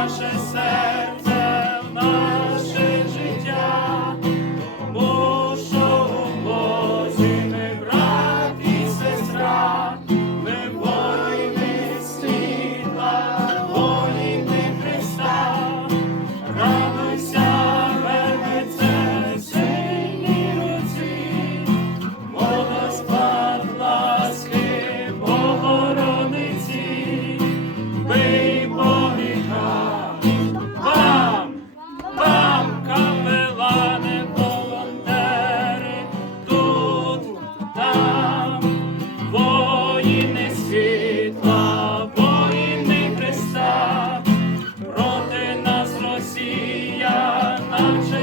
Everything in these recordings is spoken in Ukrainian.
наше серце в нас. Lord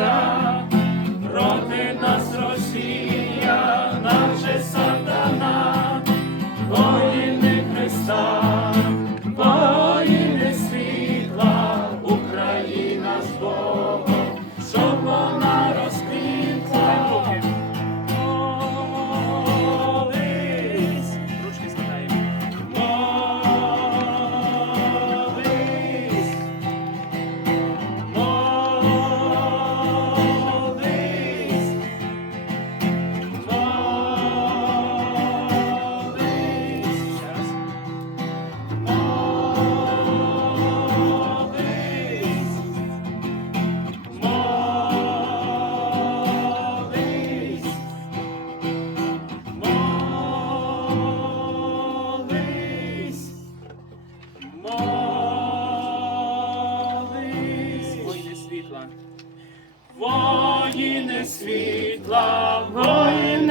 Maranatha. Воїни світла, воїне.